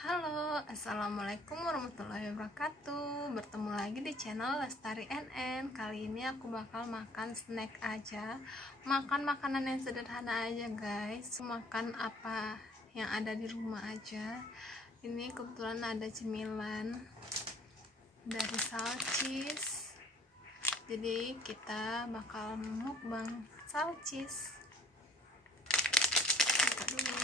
Halo, assalamualaikum warahmatullahi wabarakatuh. Bertemu lagi di channel Lestari NN. Kali ini aku bakal makan snack aja, makan makanan yang sederhana aja guys. Makan apa yang ada di rumah aja. Ini kebetulan ada cemilan dari Salcis, jadi kita bakal mukbang Salcis. Buka dulu.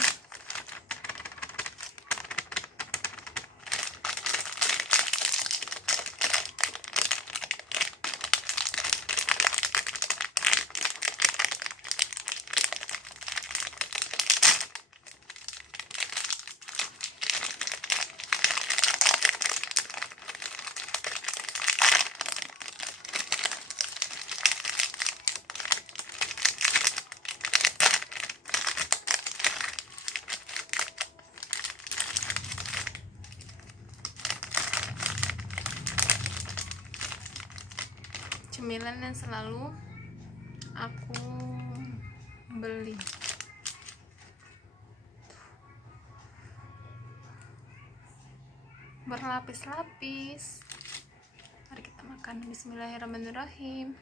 Cemilan yang selalu aku beli, berlapis-lapis. Mari kita makan. Bismillahirrahmanirrahim.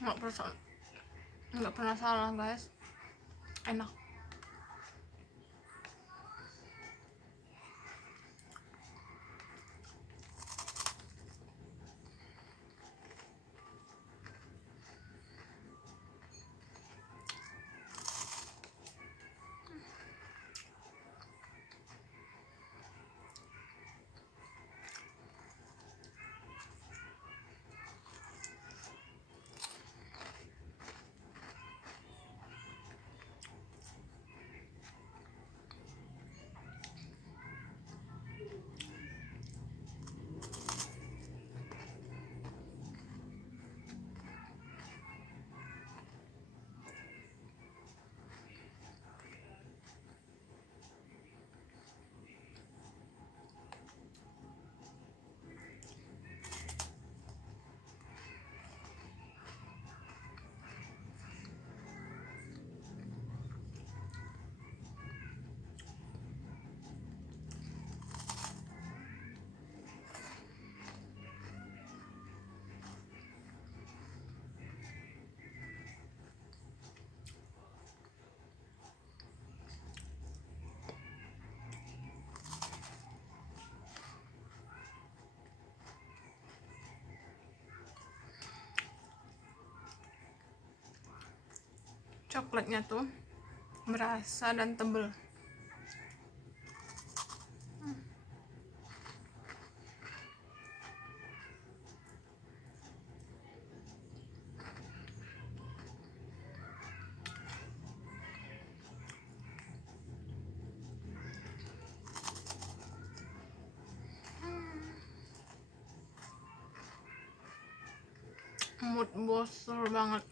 Nggak pernah salah guys, enak. Coklatnya tuh berasa dan tebel. Mood bosol banget.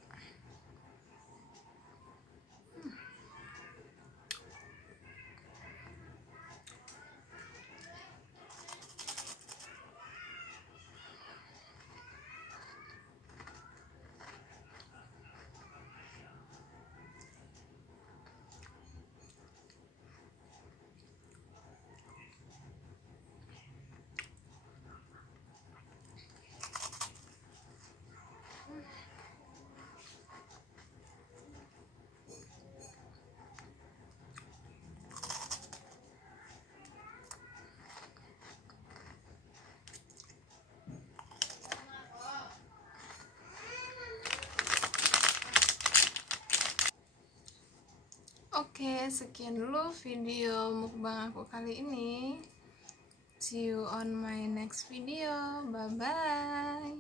Oke, sekian dulu video mukbang aku kali ini. See you on my next video. Bye bye.